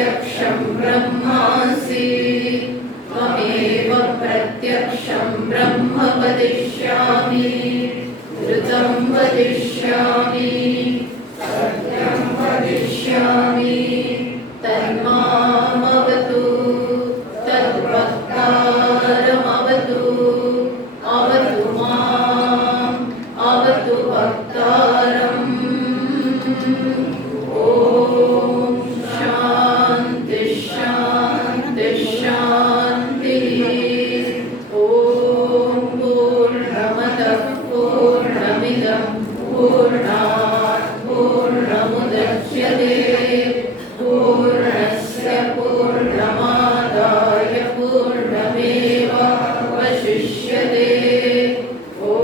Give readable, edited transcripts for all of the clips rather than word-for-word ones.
प्रत्यक्षं ब्रह्मासि त्वमेव प्रत्यक्षं ब्रह्म वदिष्यामि ऋतं वदिष्यामि सत्यं वदिष्यामि तन्मामवतु तद्भक्तारमवतु अवतु माम् अवतु भक्तारम्। ॐ शान्ति शान्ति शान्तिः। ॐ पूर्णमदः पूर्णमिदं पूर्णात् पूर्णमुदच्यते पूर्णस्य पूर्णमादाय पूर्णमेवावशिष्यते। ॐ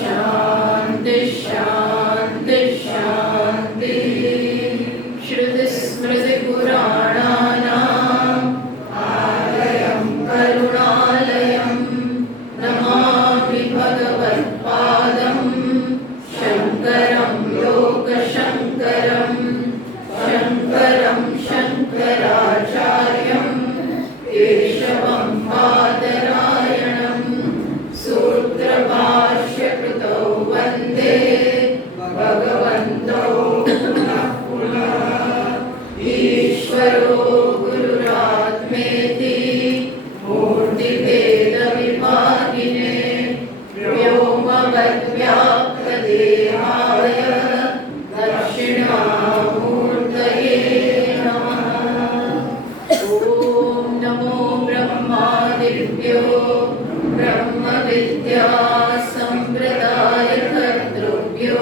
शान्ति शान्ति शान्तिः। श्रुतिस्मृतिपुराणानाम् आलयं करुणालयं नमामि भगवत्पादं शङ्करं लोकशङ्करं शङ्करं शङ्कराचार्यं केशवं बादरायणं सूत्रभाष्यकृतौ वन्दे भगवन्तौ ईश्वरो गुरुरात्मेति मूर्तिभेदविभागिने व्योमवद्व्याप्तदेहाय दक्षिणामूर्तये नमः। ॐ नमो ब्रह्मादिभ्यो ब्रह्मविद्यासम्प्रदायकर्तृभ्यो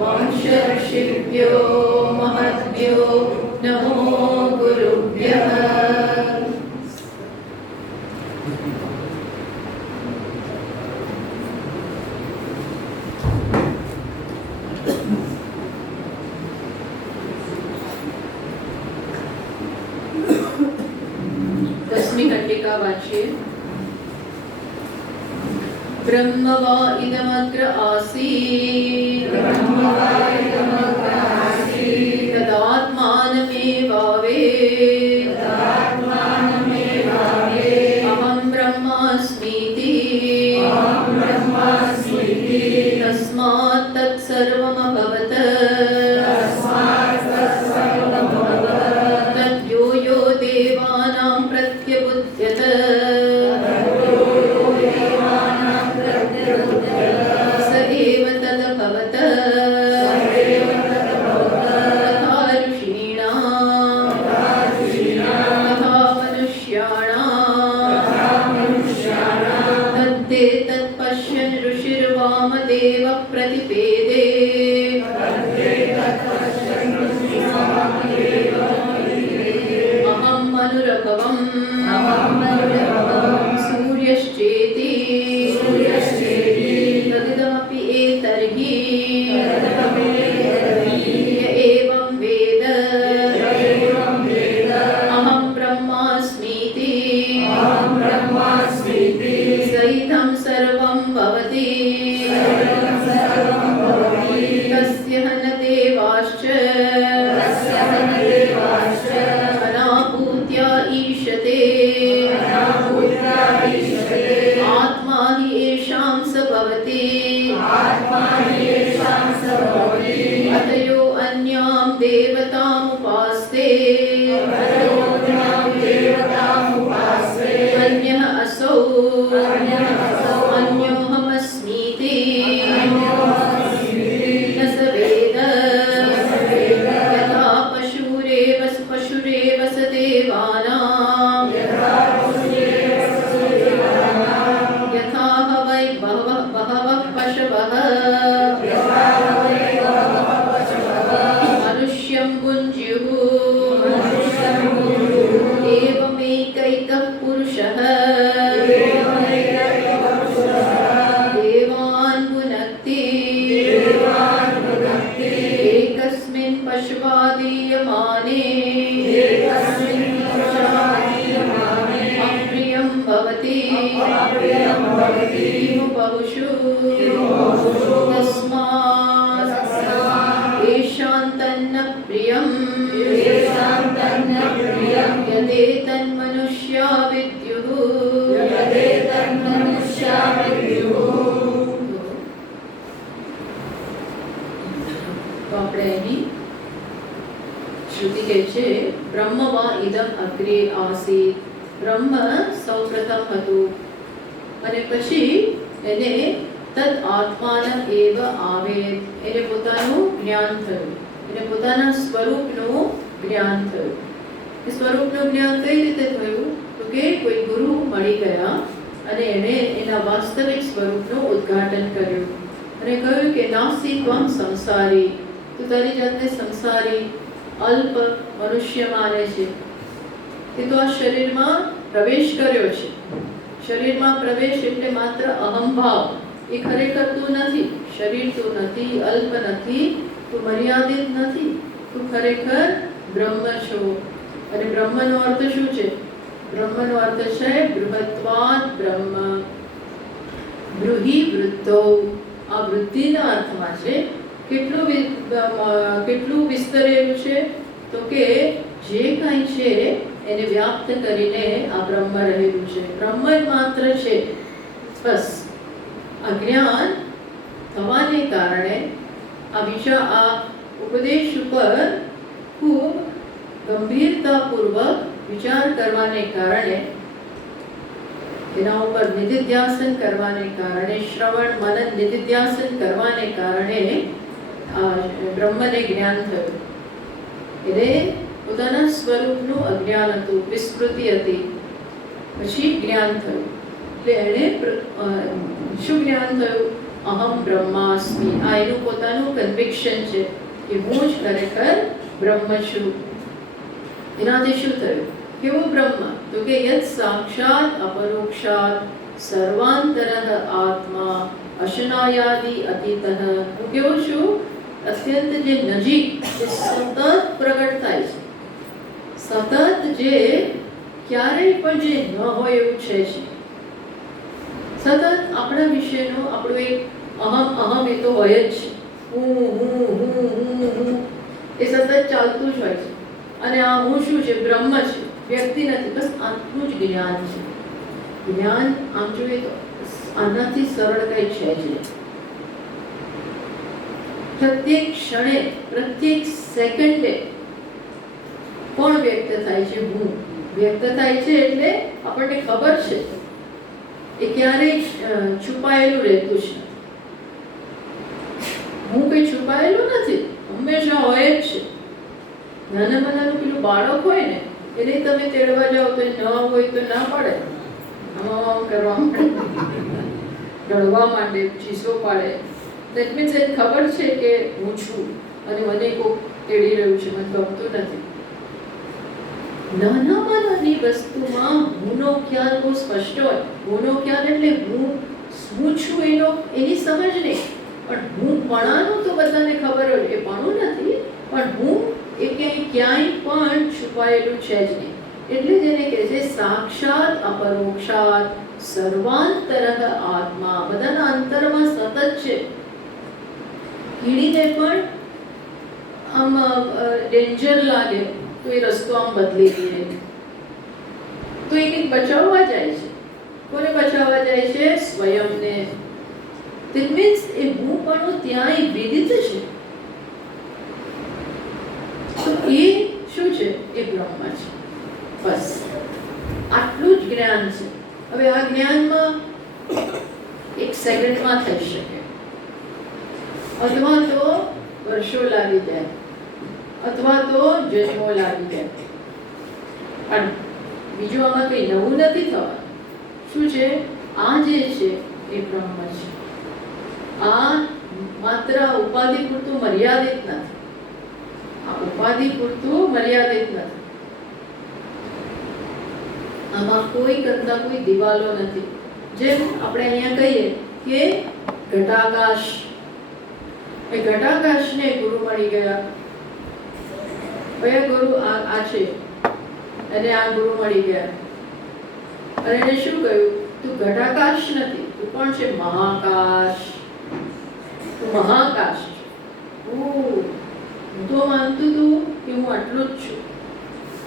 वंशऋषिभ्यो महद्भ्यो नमो गुरुभ्यः। दसमी घटिका वाच्ये। ब्रह्म वा इदमग्र आसीत् तदात्मानमेवावेत् अहं ब्रह्मास्मीति तस्मात् तत्सर्वमभवत् तद्यो यो देवानां प्रत्यबुध्यत स एव तदभवत् तथा ऋषीणां तथा मनुष्याणां तद्दे तत्पश्यन् ऋषिर्वामदेवः प्रतिपेदे अहं मनुरभवम् सूर्यश्चेति तदिदमपि एतर्हि य एवं वेद अहं ब्रह्मास्मीति स इदं सर्वं भवति तस्य न देवाश्च अनाभूत्या ईशते आत्मा हि येषां स भवति अतयो अन्यां देवतामुपास्ते अन्यः असौ अन्योऽहमस्मीति न स वेद यथा पशुरेव स देवानां यथा वै बहवः पशवः मनुष्यं भुञ्ज्युः एवमेकैकः पुरुषः देवान् भुनक्ति एकस्मिन् पशवादीयमाने अप्रियं भवति किमु बहुषु तस्मात् येषां तन्न प्रियम् બ્રહ્મ વા ઇદમ અગ્રે આસીત, બ્રહ્મ સૌપ્રથમ હતું અને પછી એને તદ આત્માન એવ આવેદ, એને પોતાનું જ્ઞાન થયું, એને પોતાના સ્વરૂપનું જ્ઞાન થયું. એ સ્વરૂપનું જ્ઞાન કઈ રીતે થયું? તો કે કોઈ ગુરુ મળી ગયા અને એણે એના વાસ્તવિક સ્વરૂપનું ઉદ્ઘાટન કર્યું અને કહ્યું કે નાસી ત્વમ સંસારી, તું તારી જાતને સંસારી અલ્પ મનુષ્ય માને છે કે તું આ શરીરમાં પ્રવેશ કર્યો છે. શરીરમાં પ્રવેશ એટલે માત્ર અહંભાવ, એ ખરેખર તું નથી. શરીર તું નથી, અલ્પ નથી, તું મર્યાદિત નથી, તું ખરેખર બ્રહ્મ છો. અને બ્રહ્મનો અર્થ શું છે? બ્રહ્મનો અર્થ છે બૃહત્વાદ બ્રહ્મ, બ્રુહિ વૃદ્ધો. આ વૃદ્ધિના અર્થમાં છે. કેટલું વિસ્તરેલું છે? તો કે જે કાંઈ છે એને વ્યાપ્ત કરીને આ બ્રહ્મ રહેલું છે. બ્રહ્મ જ માત્ર છે. બસ અજ્ઞાન થવાને કારણે આ ઉપદેશ ઉપર ખૂબ ગંભીરતાપૂર્વક વિચાર કરવાને કારણે, એના ઉપર નિધિધ્યાસન કરવાને કારણે, શ્રવણ મનન નિધિધ્યાસન કરવાને કારણે બ્રહ્મને જ્ઞાન થયું. એને પોતાના સ્વરૂપનું અજ્ઞાન હતું, વિસ્મૃતિ હતી, પછી જ્ઞાન થયું. એટલે એણે શું જ્ઞાન થયું? અહમ બ્રહ્માસ્મિ. આ એનું પોતાનું કન્વિક્શન છે કે હું જ ખરેખર બ્રહ્મ છું. એનાથી શું થયું? કેવો બ્રહ્મ? તો કે યત સાક્ષાત અપરોક્ષાત સર્વાંતરઃ આત્મા અશનાયાદિ અતીતઃ. હું કેવો છું? અત્યંત જે નજીક, જે સતત પ્રગટ થાય છે, સતત, જે ક્યારેય પણ જે ન હોય એવું છે. સતત આપણા વિશેનો આપણું એક અહમ એ તો હોય જ છે. હું એ સતત ચાલતું જ હોય છે. અને આ હું શું છે? બ્રહ્મ છે, વ્યક્તિ નથી. બસ આટલું જ જ્ઞાન છે. જ્ઞાન આમ જોઈએ તો આનાથી સરળ કંઈ છે જ નહીં. પ્રત્યેક ક્ષણે, પ્રત્યેક સેકન્ડે કોણ વ્યક્ત થાય છે? હું વ્યક્ત થાય છે. એટલે આપણને ખબર છે એ ક્યારેય છુપાયેલું રહેતું છે. હું કંઈ છુપાયેલું નથી, હંમેશા હોય જ છે. નાનું પેલું બાળક હોય ને, એને તમે તેડવા જાઓ તો ન હોય તો ના પડે, આમ કરવા માંડે, રડવા માંડે, ચીસો પાડે. દેટ મીન્સ એને ખબર છે કે હું છું અને મને કોઈ તેડી રહ્યું છે, મને ગમતું નથી. નાનામાં નાની વસ્તુમાં હુંનો ખ્યાલ બહુ સ્પષ્ટ હોય. હુંનો ખ્યાલ એટલે હું છું એની સમજ નહીં, પણ હું પણાનું તો બધાને ખબર હોય. એ પણું નથી, પણ હું એ ક્યાંય પણ છુપાયેલું છે જ નહીં. એટલે જ એને કહે છે સાક્ષાત અપરોક્ષાત સર્વાંતરઃ આત્મા. બધાના અંતરમાં સતત છે. કીડીને પણ આમ ડેન્જર લાગે તો એ રસ્તો આમ બદલી દે, તો એ કંઈક બચાવવા જાય છે. કોને બચાવવા જાય છે? સ્વયંને. ધેટ મીન્સ એ હું પણ ત્યાંય વિદિત છે. તો એ શું છે? એ બ્રહ્મ છે. બસ આટલું જ જ્ઞાન છે. હવે આ જ્ઞાનમાં એક સેકન્ડમાં થઈ શકે, અથવા તો વર્ષો લાગી જાય, અથવા તો જન્મો લાગી જાય. પણ બીજું આમાં કંઈ નવું નથી થવાનું. શું છે? આ જે છે એ બ્રહ્મ છે. આ માત્ર ઉપાધિ પૂરતું મર્યાદિત નથી. આ ઉપાધિ પૂરતું મર્યાદિત નથી. આમાં કોઈ કરતા કોઈ દિવાલો નથી. જેમ આપણે અહીંયા કહીએ કે ઘટાકાશ, એ ઘટાકાશને ગુરુ મળી ગયા. કયા ગુરુ? આ છે. અને આ ગુરુ મળી ગયા અને એને શું કહ્યું? તું ઘટાકાશ નથી, તું પણ છે મહાકાશ. તું મહાકાશ. હું તો માનતું હતું કે હું આટલું જ છું,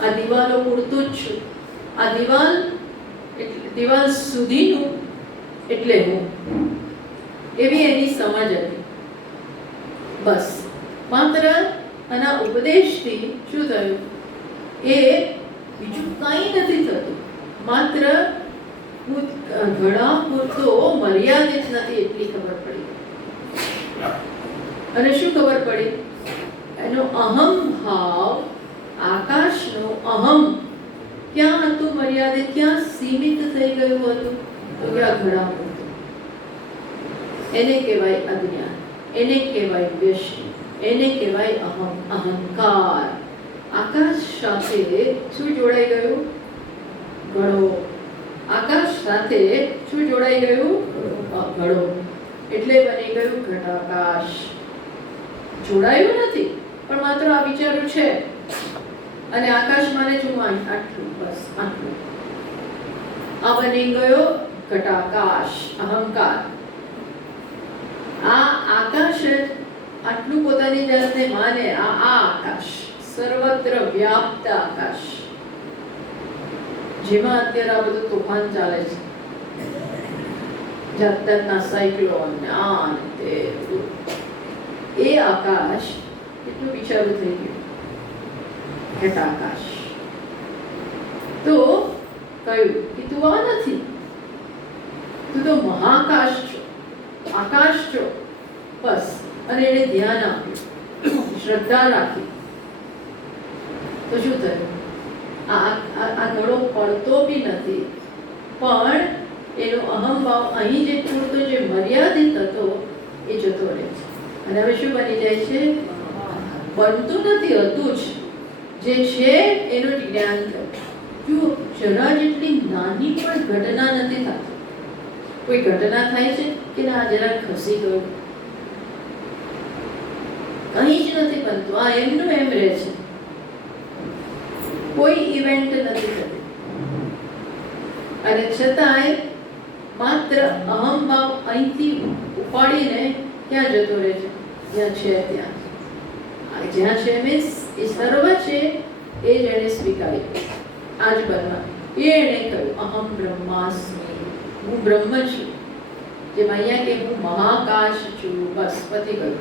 આ દિવાલો પૂરતું જ છું, આ દિવાલ સુધીનું એટલે હું. એવી એની સમજ હતી. બસ માત્ર આના ઉપદેશથી શું થયું એ બીજું કંઈ નથી થતું, માત્ર ઘણા પૂરતો મર્યાદિત નથી એટલી ખબર પડી. અને શું ખબર પડી? એનો અહમ ભાવ, આકાશનો અહમ ક્યાં હતું મર્યાદિત, ક્યાં સીમિત થઈ ગયું હતું? તો કે આ ઘણા પૂરતું. એને કહેવાય અજ્ઞાન, એને કહેવાય વ્યષ્ટિ, એને કહેવાય અહંકાર. આકાશ સાથે શું જોડાઈ ગયું? ઘડો. આકાશ સાથે શું જોડાઈ ગયું? ઘડો. એટલે બની ગયું ઘટાકાશ. જોડાયું નથી, પણ માત્ર આ વિચારું છે. અને આકાશ માને છું આટલું, બસ આટલું. આ બની ગયો ઘટાકાશ, અહંકાર. આ આકાશ જ આટલું પોતાની જાતને માને, આ આકાશ સર્વત્ર વ્યાપ્ત આકાશ, જેમાં અત્યારે આ બધું તોફાન ચાલે છે, જાત જાતના સાયક્લોન, આ તે, એ આકાશ એટલું વિચારું થઈ ગયું ઘટાકાશ. તો કહ્યું કે તું આ નથી, તું તો મહાકાશ છો, આકાશ છો, બસ. અને એને ધ્યાન આપ્યું, શ્રદ્ધા રાખી, તો શું થયું? આ ઘડો પડતો બી નથી, પણ એનો અહમભાવ અહીં જે પૂરતો જે મર્યાદિત હતો એ જતો રહે છે. અને હવે શું બની જાય છે? બનતું નથી, હતું જ. જે છે એનું જ્ઞાન થયું. જુઓ, જરા જેટલી નાની પણ ઘટના નથી થતી. કોઈ ઘટના થાય છે કે ના જરા ખસી ગયું, કંઈ જ નથી બનતું. આ એમનું એમ રહે છે, કોઈ ઇવેન્ટ નથી થતી. અને છતાંય માત્ર અહમભાવ અહીંથી ઉપાડીને ક્યાં જતો રહે છે? જ્યાં છે ત્યાં. જ્યાં છે મીન્સ એ સર્વ છે, એ જ એણે સ્વીકારી, આ જ બનવા. એણે કહ્યું અહમ બ્રહ્માસ્મિ, હું બ્રહ્મ છું. જેમ અહીંયા કે હું મહાકાશ છું, બસ પતી ગયું.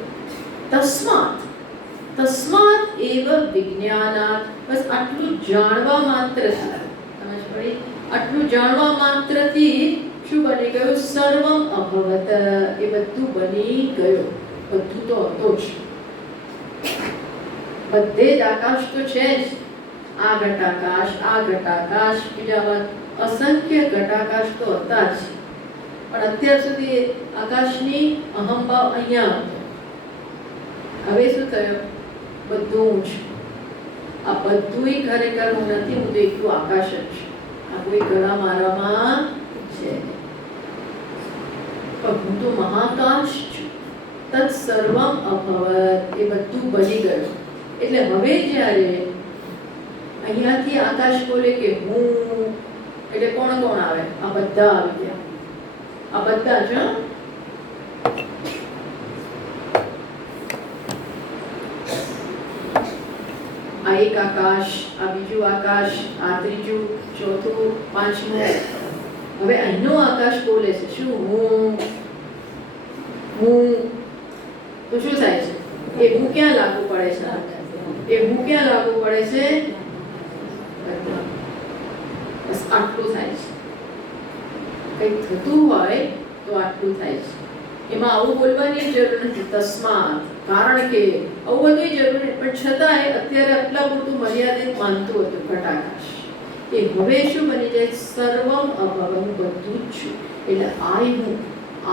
તસ્માત એવ વિજ્ઞાનાત, બસ આટલું જાણવા માત્રથી, સમજ પડી? આટલું જાણવા માત્રથી શું બની ગયું? સર્વમ અભવત, એ બધું બની ગયું. બધું તો હતો જ, બધે જ આકાશ તો છે જ. આ ઘટાકાશ, આ ઘટાકાશ, બીજા અસંખ્ય ઘટાકાશ તો હતા જ. પણ અત્યાર સુધી આકાશની અહમભાવ અહીંયા હતો. હવે શું થયું? બધું હું છું. આ બધુંય ખરેખર હું નથી, હું તો એકલું આકાશ જ છું. આ કોઈ ગળા મારામાં છે, પણ હું તો મહાકાશ છું. તત્ સર્વમ અભવત, એ બધું બની ગયું. એટલે હવે જ્યારે અહીંયાથી આકાશ બોલે કે હું, એટલે કોણ કોણ આવે? આ બધા આવી ગયા. આ બધા જ, આ એક આકાશ, આ બીજું આકાશ, આ ત્રીજું, ચોથું, પાંચમું. હવે અહીંનો આકાશ બોલે છે શું? હું. તો શું થાય છે? એ હું ક્યાં લાગુ પડે છે? એ હું ક્યાં લાગુ પડે છે? બસ આટલું થાય છે. કંઈક થતું હોય તો આટલું થાય છે. એમાં આવું બોલવાની જરૂર નથી. તસ્માત, કારણ કે આવું બધું જરૂર નથી, પણ છતાંય અત્યારે આટલા પૂરતું મર્યાદિત માનતું હતું ઘટાકાશ. એ હવે શું બની જાય? સર્વમ અભવમ, બધું જ છું. એટલે આય હું,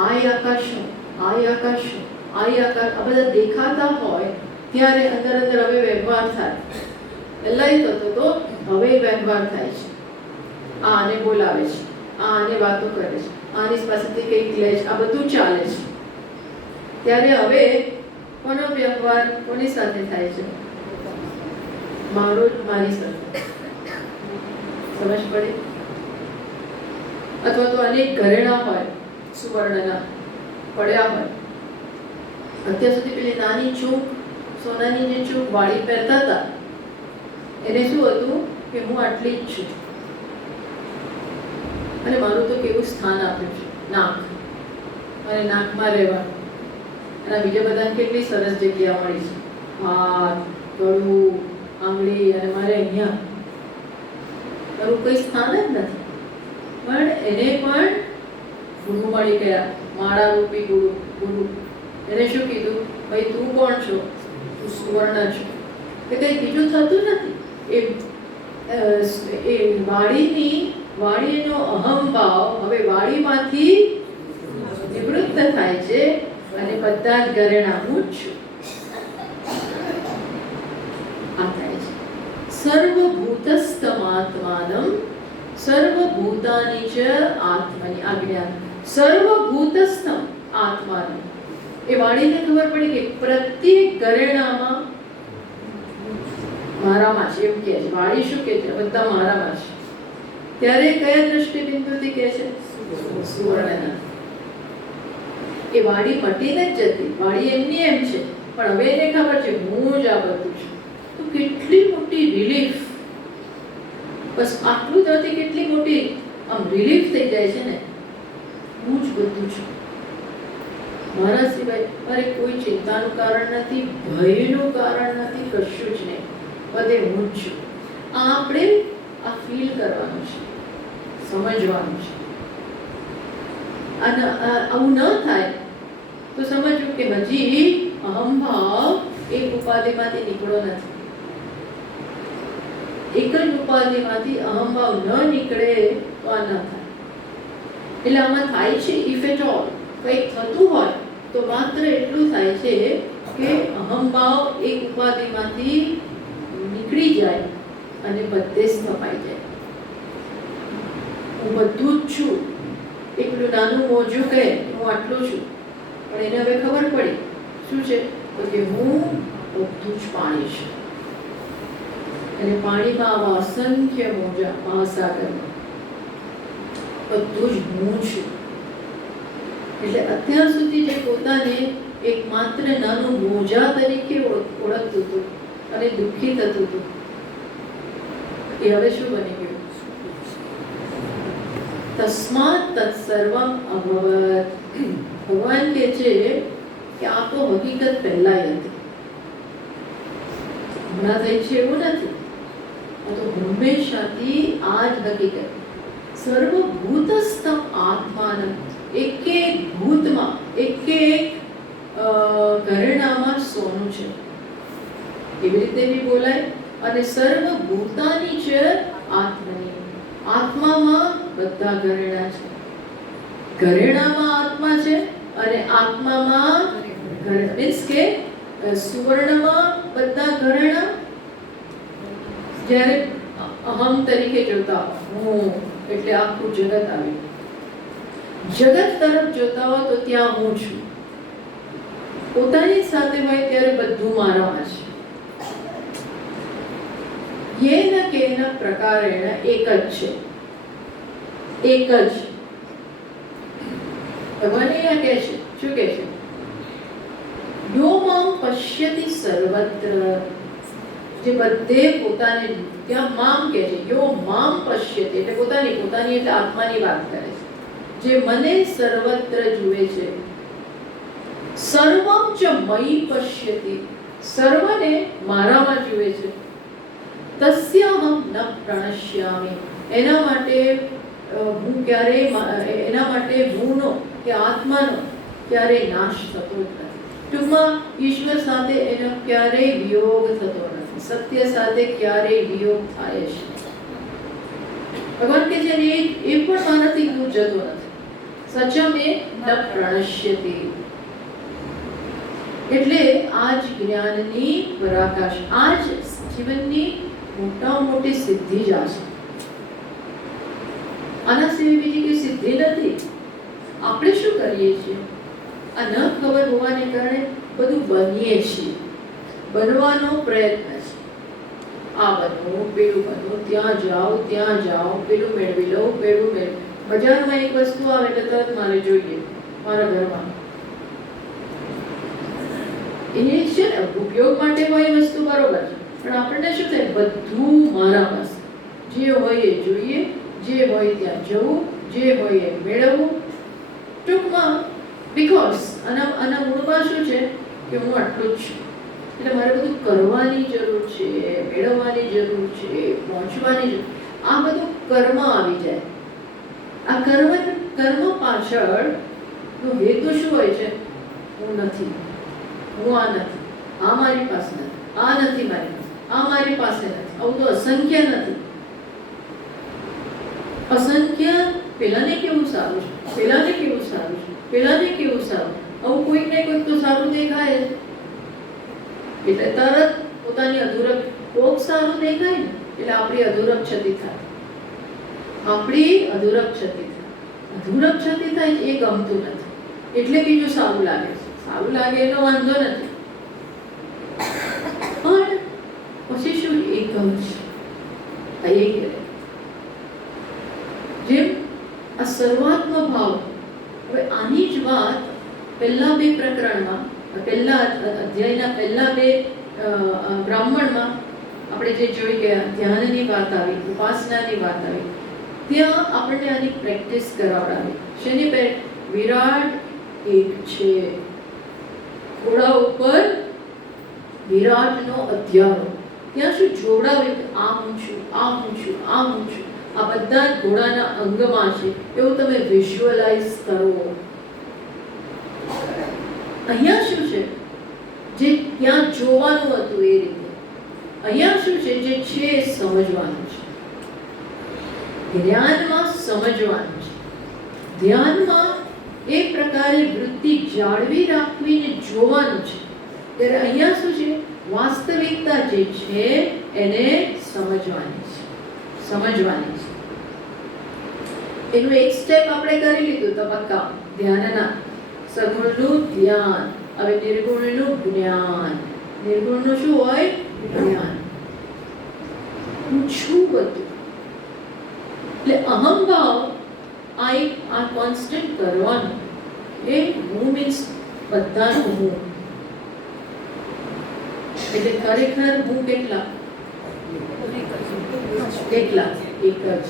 આય આકાશ હું, આય આકાશ હું, આય આકાશ. આ બધા દેખાતા હોય ત્યારે અંદર અંદર હવે વ્યવહાર થાય. પહેલાંય થતો તો, હવે વ્યવહાર થાય છે. આ આને બોલાવે છે, આ આને વાતો કરે છે, આની પાસેથી કંઈક લે છે, આ બધું ચાલે છે. ત્યારે હવે કોનો વ્યવહાર કોની સાથે થાય છે? મારો જ મારી સાથે. સમજ પડે? અથવા તો અનેક ઘરેણા હોય સુવર્ણના પડ્યા હોય. અત્યાર સુધી પેલી નાની ચૂક, સોનાની જે ચૂક વાળી પહેરતા હતા, એને શું હતું કે હું આટલી જ છું. અને મારું તો કેવું સ્થાન આપ્યું છે, નાક. અને નાકમાં રહેવાનું. અને બીજા બધાને કેટલી સરસ જગ્યા મળી છે, હાથ, ગળું, આંગળી, અને મારે અહીંયા મારું કોઈ સ્થાન જ નથી. પણ એને પણ ગુરુ મળી ગયા, માળા રૂપી ગુરુ. એને શું કીધું? ભાઈ તું કોણ છો? તું સુવર્ણ છો. એ કંઈ બીજું થતું નથી. એ વાડીનો અહંભાવ હવે વાડીમાંથી નિવૃત્ત થાય છે અને બધા જ ઘરેણા હું જ છું આ થાય છે. સર્વભૂતસ્થમાત્માનમ સર્વભૂતાનિ ચ આત્મનિ આજ્ઞા. સર્વભૂતસ્થમ આત્માનમ. એ વાણીને ખબર પડી કે પ્રત્યેક ઘરેણામાં મારામાં છે એવું કહે છે. વાણી શું કહે છે? બધા મારામાં છે. ત્યારે કયા દ્રષ્ટિબિંદુથી કહે છે? સુવર્ણના. એ વાડી મટીને જ જતી. વાડી એમની એમ છે, પણ હવે એને ખબર છે હું જ આ બધું છું. તો કેટલી મોટી રિલીફ. બસ આટલું જ હતી, કેટલી મોટી આમ રિલીફ થઈ જાય છે ને. હું જ બધું છું, મારા સિવાય મારે કોઈ ચિંતાનું કારણ નથી, ભયનું કારણ નથી, કશું જ નહીં. બધે હું જ છું. આ આપણે આ ફીલ કરવાનું છે, સમજવાનું છે. આવું ન થાય તો સમજવું કે હજી અહંભાવ એક ઉપાધિમાંથી નીકળો નથી. એક જ ઉપાધિમાંથી અહંભાવ ન નીકળે તો આ ન થાય. એટલે આમાં થાય છે ઇફ એટ ઓલ કંઈક થતું હોય તો માત્ર એટલું થાય છે કે અહંભાવ એક ઉપાધિમાંથી નીકળી જાય અને બધે સ્થપાઈ જાય. હું બધું જ છું. એકલું નાનું મોજું કહે હું આટલું છું, પણ એને હવે ખબર પડી શું છે તો કે હું બધું જ પાણી છું. અને પાણીમાં આવા અસંખ્ય મોજા મહાસાગરમાં બધું જ હું છું. એટલે અત્યાર સુધી જે પોતાને એક માત્ર નાનું મોજા તરીકે ઓળખતું હતું અને દુઃખી થતું હતું, એ હવે શું બની ગયું? તસ્માત તત્સર્વમ અભવત. ભગવાન કહે છે કે આ તો હકીકત પહેલાય હતી, હમણાં થઈ છે એવું નથી. આ તો હંમેશાથી આ જ હકીકત. સર્વભૂતસ્થમ આત્માન. એક એક ભૂતમાં, એક એક ઘરેણામાં સોનું છે, એવી રીતે બી બોલાય. અને સર્વભૂતાની ચ આત્મની. આત્મામાં બધા ઘરેણા છે. ઘરેણામાં આત્મા છે અને આત્મામાં મીન્સ કે સુવર્ણમાં બધા ઘરેણા. જ્યારે અહમ તરીકે જોતા હું એટલે આખું જગત આવ્યું. જગત તરફ જોતા હો તો ત્યાં હું છું. પોતાની સાથે હોય ત્યારે બધું મારામાં છે. યેન કેન પ્રકારેણ એક જ છે, એક જ. ભગવાન અહીંયા કહે છે, શું કહે છે? યો મામ પશ્યતિ સર્વત્ર. જે બધે પોતાને ત્યાં મામ કહે છે, યો મામ પશ્યતિ એટલે પોતાની એટલે આત્માની વાત કરે છે. જે મને સર્વત્ર જુએ છે. સર્વમ ચ મયી પશ્યતિ. સર્વને મારામાં જુએ છે. તસ્યાહમ ન પ્રણશ્યામિ. એના માટે હું ક્યારેય, એના માટે હુંનો કે આત્માનો ક્યારેય નાશ થતો જ નથી. ટૂંકમાં ઈશ્વર સાથે એનો ક્યારેય વિયોગ થતો નથી. સત્ય સાથે ક્યારેય વિયોગ થાય છે. ભગવાન કે છે એ પણ મારાથી દૂર જતો નથી. સચમે ન પ્રણશ્યતિ. એટલે આ જ જ્ઞાનની પરાકાશ, આ જ જીવનની મોટા મોટી સિદ્ધિ જ આ છે. આના સિવાય બીજી કોઈ સિદ્ધિ નથી. આપણે શું કરીએ છીએ? આ ન ખબર હોવાને કારણે બધું બનીએ છીએ, બનવાનો પ્રયત્ન છે. આ બનવું, પેલું બનવું, ત્યાં જાઓ, પેલું મેળવી લઉં, પેલું મેળવી. બજારમાં એક વસ્તુ આવે એટલે તરત મારે જોઈએ મારા ઘરમાં. એની છે ને ઉપયોગ માટે હોય વસ્તુ બરોબર છે, પણ આપણને શું થાય? બધું મારા પાસે. જે હોય એ જોઈએ, જે હોય ત્યાં જવું, જે હોય એ મેળવવું. ટૂંકમાં બીકોઝ આના મૂળમાં શું છે કે હું આટલું જ છું. એટલે મારે બધું કરવાની જરૂર છે, મેળવવાની જરૂર છે, પહોંચવાની જરૂર. આ બધું કર્મ આવી જાય. આ કર્મ પાછળ નો હેતુ શું હોય છે? હું નથી, હું આ નથી, આ મારી પાસે નથી, આ નથી મારી પાસે, આ મારી પાસે નથી. આવું તો અસંખ્ય નથી. અસંખ્ય પેલાને કેવું સારું છે, પેલાને કેવું સારું છે, પેલાને કેવું સારું. આવું કોઈક ને કોઈક તો સારું દેખાય જ. એટલે તરત પોતાની અધૂરપ કોક સારું દેખાય ને એટલે આપણી અધૂરપ ક્ષતિ થાય. આપણી અધૂરપ ક્ષતિ થાય. અધૂરપ ક્ષતિ થાય એ ગમતું નથી. એટલે બીજું સારું લાગે છે. સારું લાગે એનો વાંધો નથી. પણ પછી શું એ ગમ છે એ કરે. જેમ આ સર્વાત્મ ભાવ. હવે આની જ વાત પહેલા બે પ્રકરણમાં, પહેલા અધ્યાયના પહેલા બે બ્રાહ્મણમાં આપણે જે જોઈ ગયા, ધ્યાનની વાત આવી, ઉપાસનાની વાત આવી, ત્યાં આપણને આની પ્રેક્ટિસ કરાવડાવી. શેની પે? વિરાટ એક છે. ઘોડા ઉપર વિરાટનો અધ્યારો. ત્યાં શું જોડાવ્યું? આ હું છું, આ હું છું, આ હું છું. આ બધા ઘોડાના અંગમાં છે એવું તમે વિઝ્યુઅલાઇઝ કરો. અહીંયા શું છે? જે ત્યાં જોવાનું હતું એ રીતે. અહીંયા શું છે? જે છે એ સમજવાનું છે. ધ્યાનમાં સમજવાનું છે. ધ્યાનમાં એ પ્રકારે વૃત્તિ જાળવી રાખવીને જોવાનું છે. ત્યારે અહીંયા શું છે? વાસ્તવિકતા જે છે એને સમજવાની છે. સમજવાની છે. એનું એક સ્ટેપ આપણે કરી લીધું તબક્કા ધ્યાનના. સગુણનું ધ્યાન. હવે નિર્ગુણનું જ્ઞાન. નિર્ગુણનું શું હોય? જ્ઞાન. હું છું બધું. એટલે અહંભાવ આ કોન્સ્ટન્ટ કરવાનું. એ હું મીન્સ બધાનું હું. એટલે ખરેખર હું કેટલા? કેટલા? એક જ.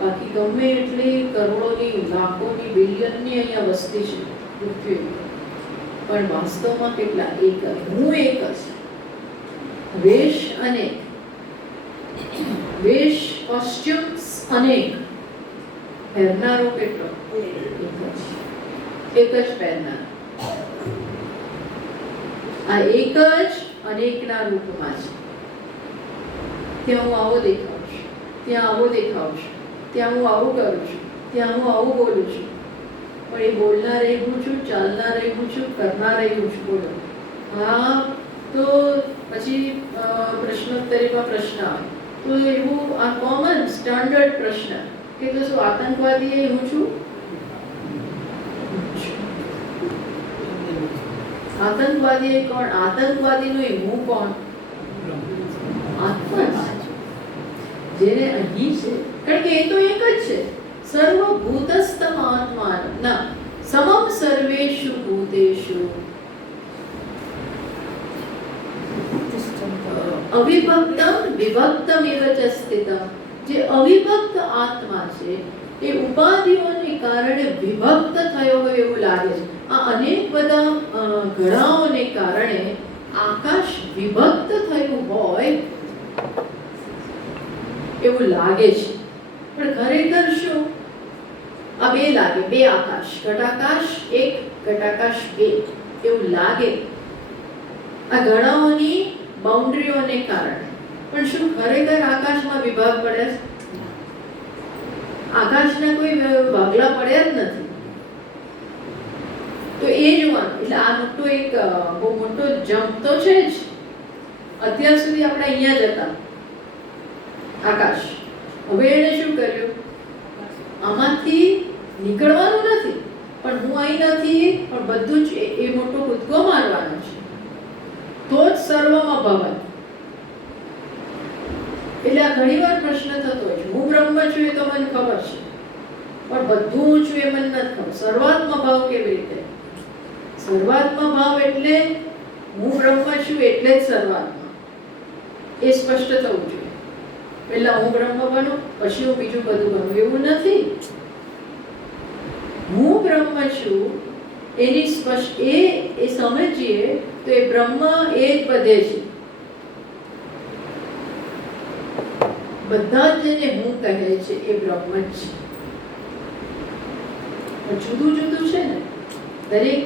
બાકી ગમે એટલી કરોડોની, લાખોની, બિલિયનની અહીંયા વસ્તી છે પૃથ્વી. પણ વાસ્તવમાં કેટલા? એક જ. હું એક જ. વેશ અનેક. વેશ, કોસ્ચ્યુમ્સ અનેક. પહેરનારો કેટલો? એક જ પહેરનાર. આ એક જ અનેકના રૂપમાં છે. ત્યાં હું આવો દેખાઉં છું, ત્યાં આવો દેખાઉં છું, ત્યાં હું આવું કરું છું, ત્યાં હું આવું બોલું છું. પણ એ બોલનાર એ હું છું, ચાલનાર એ હું છું, કરનાર એ હું છું. બોલો. હા તો પછી પ્રશ્નોત્તરીમાં પ્રશ્ન આવે તો એવું આ કોમન સ્ટાન્ડર્ડ પ્રશ્ન કે તો શું આતંકવાદી એ હું છું? આતંકવાદી એ કોણ? આતંકવાદીનો એ હું કોણ? આત્મા. જેને અહીં છે, કારણ કે એ તો એક જ છે. સર્વભૂતસ્થમ આત્માના સમમ સર્વેષુ ભૂતેષુ અવિભક્તમ વિભક્તમ એવ ચ સ્થિતમ. જે અવિભક્ત આત્મા છે એ ઉપાધિઓને કારણે વિભક્ત થયો હોય એવું લાગે છે. આ અનેક બધા ઘડાઓને કારણે આકાશ વિભક્ત થયું હોય એવું લાગે છે. પણ ખરેખર શું? આ બે લાગે, બે આકાશ. ઘટાકાશ એક, ઘટાકાશ બે એવું લાગે આ ઘડાઓની બાઉન્ડ્રીઓને કારણે. પણ શું ખરેખર આકાશમાં વિભાગ પડે છે? આકાશના કોઈ ભાગલા પડ્યા જ નથી. તો એ જોવાનું. એટલે આ મોટો એક બહુ મોટો જમ્પ તો છે જ. અત્યાર સુધી આપણે અહીંયા જ હતા આકાશ. હવે એને શું કર્યું? આમાંથી નીકળવાનું નથી, પણ હું અહીં નથી, પણ બધું જ એ મોટો કૂદકો મારવાનો છે. તો જ સર્વમાં ભવન. એટલે આ ઘણીવાર પ્રશ્ન થતો હોય છે, હું બ્રહ્મ છું એ તો મને ખબર છે, પણ બધું હું છું એ મને નથી ખબર. સર્વાત્મ ભાવ કેવી રીતે? સર્વાત્મ ભાવ એટલે હું બ્રહ્મ છું એટલે જ સર્વાત્મ. એ સ્પષ્ટ થવું જોઈએ. પહેલા હું બ્રહ્મ બનું, પછી હું બીજું બધું બનું, એવું નથી. હું બ્રહ્મ છું એની સ્પષ્ટ એ સમજીએ તો એ બ્રહ્મ એ જ બધે છે. બધા જ જેને હું કહે છે એ બ્રહ્મ જ છે. જુદું જુદું છે ને, દરેક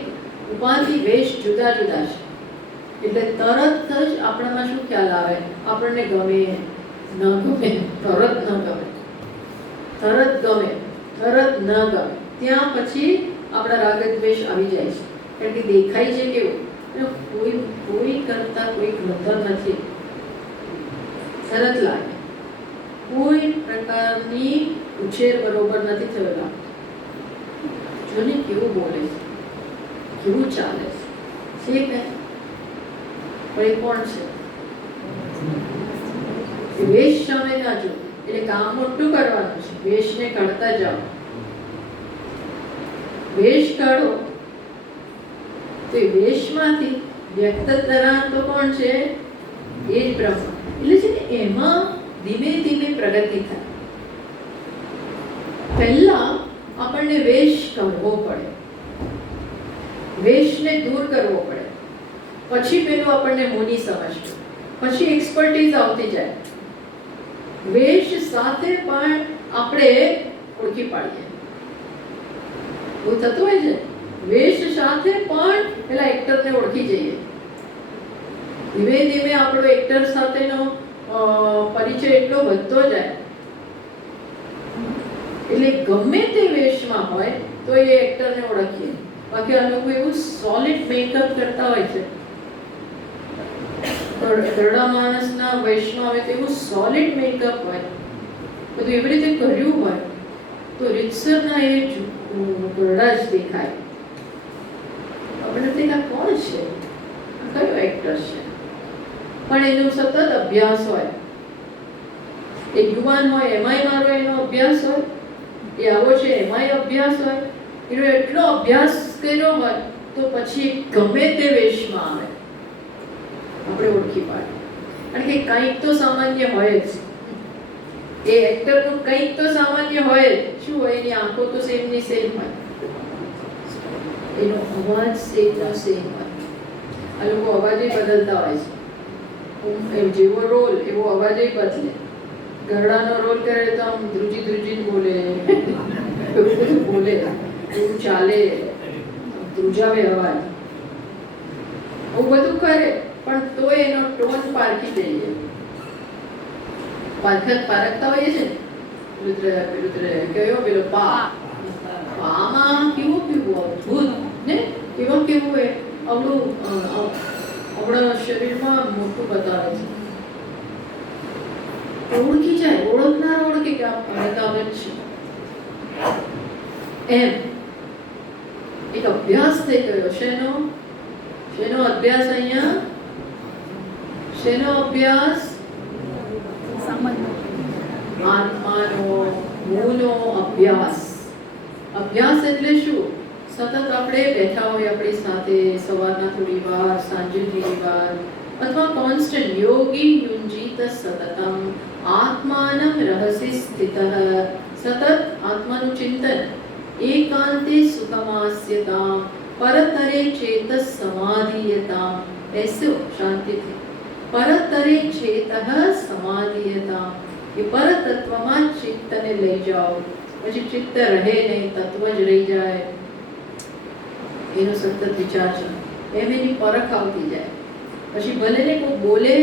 ઉપાધિ વેશ જુદા જુદા છે. એટલે તરત જ આપણામાં શું ખ્યાલ આવે? આપણને ગમે ન ગમે, તરત ન ગમે, તરત ગમે, તરત ન ગમે, ત્યાં પછી આપણા રાગ દ્વેષ આવી જાય છે. કારણ કે દેખાય છે કેવું, કોઈ કરતા કોઈ ઘટન નથી, તરત લાગે. કોઈ પ્રકારની ઉછેર બરોબર નથી થયો. જોને કેવું બોલે છે, કેવું ચાલે છે, છે કે પણ એ કોણ છે? વેશ સામે ના જો, એટલે કામ મોટું કરવાનું છે. વેશને કાઢતા જાઓ, વેશ કાઢો તો એ વેશમાંથી વ્યક્ત થનાર તો કોણ છે? એ જ બ્રહ્મ. એટલે છે ને એમાં ધીમે ધીમે પ્રગતિ થાય. પહેલા આપણને વેશ કાઢવો પડે, વેશને દૂર કરવો પડે, પછી પેલું આપણને મુનિ સમજવું, પછી એક્સપર્ટીઝ આવતી જાય. વેશ સાથે પણ આપણે ઓળખી પાડીએ, એવું થતું હોય છે. વેશ સાથે પણ પેલા એક્ટરને ઓળખી જઈએ. ધીમે ધીમે આપણો એક્ટર સાથેનો પરિચય એટલો વધતો જાય, એટલે ગમે તે વેશમાં હોય તો એ એક્ટરને ઓળખીએ. બાકી આ લોકો એવું સોલિડ મેકઅપ કરતા હોય છે. ઘરડા માણસના વેશમાં આવે તો એવું સોલિડ મેકઅપ હોય, બધું એવી રીતે કર્યું હોય તો રીતસરના એ ઘરડા જ દેખાય. આપણે તેના કોણ છે, કયો એક્ટર છે? પણ એનો સતત અભ્યાસ હોય. એ યુવાન હોય એમાંય મારો એનો અભ્યાસ હોય, એ આવો છે એમાંય અભ્યાસ હોય. એનો એટલો અભ્યાસ કર્યો હોય તો પછી ગમે તે વેશમાં આવે આપણે ઓળખી પાડીએ. કારણ કે કંઈક તો સામાન્ય હોય જ, એ એક્ટરનું કંઈક તો સામાન્ય હોય જ. શું હોય? એની આંખો તો સેમની સેમ હોય, એનો અવાજ સેમનો સેમ હોય. આ લોકો અવાજે બદલતા હોય છે. જેવો રોલ એવો અવાજે બદલે. ઘરડાનો રોલ કરે તો આમ ધ્રુજી ધ્રુજી બોલે, એવું બધું બોલે, એવું ચાલે, ધ્રુજાવે અવાજ, એવું બધું કરે. પણ તોય એનો ટોન પારખી દઈએ. પારખતા હોઈએ છે ને. કયો પેલો પામાં કેવું કેવું અદ્ભુત ને, કેવું કેવું હોય આવડું આપણા શરીરમાં મોટું બતાવે છે. ઓળખી જાય, ઓળખનાર ઓળખે કે આ ભરતાવ જ છે. એમ એક અભ્યાસ થઈ ગયો. શેનો અભ્યાસ? અહીંયા શેનો અભ્યાસ? આત્માનો, મૂળનો અભ્યાસ. અભ્યાસ એટલે શું? સતત આપણે બેઠા હોય આપણી સાથે, સવારના થોડી વાર, સાંજે થોડી વાર, અથવા કોન્સ્ટન્ટ. યોગી યુંજીત સતતમ આત્માનમ રહસી સ્થિતઃ. સતત આત્માનું ચિંતન. એકાંતે સુખમાસ્યતા પરતરે ચેત સમાધિયતા. બેસો શાંતિથી. પરતરે ચેત સમાધિયતા. એ પરતત્વમાં ચિત્તને લઈ જાઓ. પછી ચિત્ત રહે નહીં, તત્વ જ રહી જાય. એનો સતત વિચાર છે. એમ એની પરખ આવતી જાય. પછી ભલે ને કોઈ બોલે